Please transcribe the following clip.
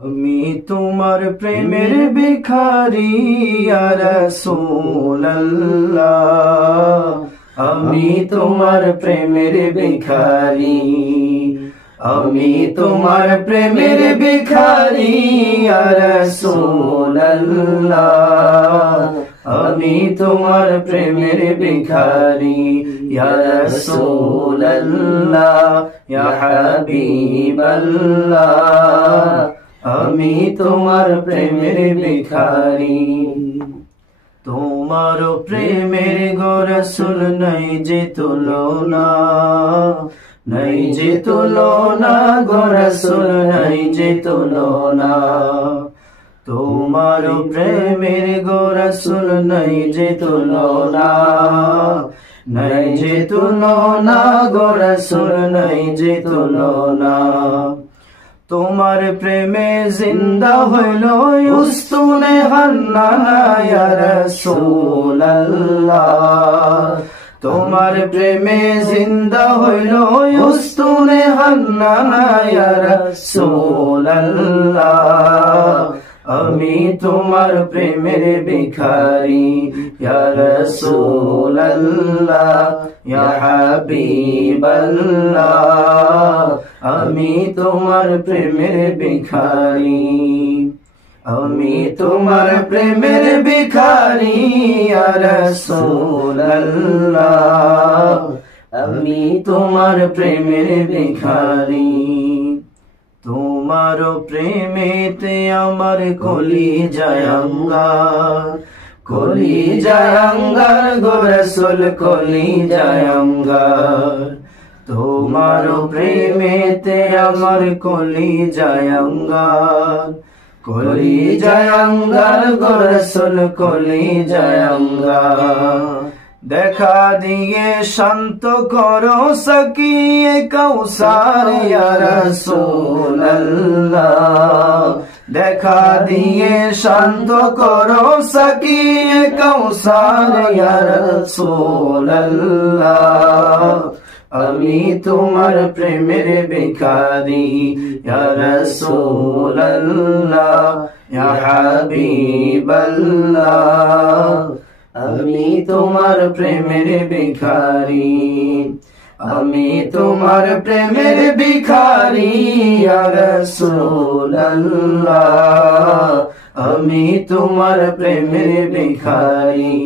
আমি তোমার প্রেমের ভিখারি ইয়া রাসূলুল্লাহ, আমি তোমার প্রেমের ভিখারি, আমি তোমার প্রেমের ভিখারি ইয়া রাসূলুল্লাহ, আমি তোমার প্রেমের ভিখারি ইয়া রাসূলুল্লাহ, ইয়া হাবিবাল্লাহ, আমি তোমার প্রেমের ভিখারি। তোমার প্রেমের গো রাসূল নাই যে তুলনা, নাই যে তুলনা গো রাসূল নাই যে তুলনা। তোমার প্রেমের গো রাসূল নাই যে তুলনা, নাই যে তুলনা গো রাসূল নাই যে তুলনা। তোমার প্রেমে জিন্দা হইল উস্তুনে হান্নানা ইয়া রাসূলুল্লাহ, তোমার প্রেমে জিন্দা হইল উস্তুনে হান্নানা ইয়া রাসূলুল্লাহ, আমি তোমার প্রেমের ভিখারি ইয়া রাসূলুল্লাহ, ইয়া হাবিবাল্লাহ, আমি তোমার প্রেমের ভিখারি, আমি তোমার প্রেমের ভিখারি ইয়া রাসূলুল্লাহ, আমি তোমার প্রেমের ভিখারি। তোমার প্রেমেতে আমার কলিজায় অঙ্গার, কলিজায় অঙ্গার গো রাসূল কলিজায় অঙ্গার। তোমার প্রেমেতে আমার কলিজায় অঙ্গার, কলিজায় অঙ্গার গো রাসূল কলিজায় অঙ্গার। দেখা দিয়ে শান্ত করো সাকিয়ে কাউসার ইয়া রাসূলুল্লাহ, দেখা দিয়ে শান্ত করো সাকিয়ে কাউসার ইয়া রাসূলুল্লাহ, আমি তোমার প্রেমের ভিখারি ইয়া রাসূলুল্লাহ, ইয়া হাবিবাল্লাহ, আমি তোমার প্রেমের ভিখারি, আমি তোমার প্রেমের ভিখারি ইয়া রাসূলুল্লাহ, আমি তোমার প্রেমের ভিখারি।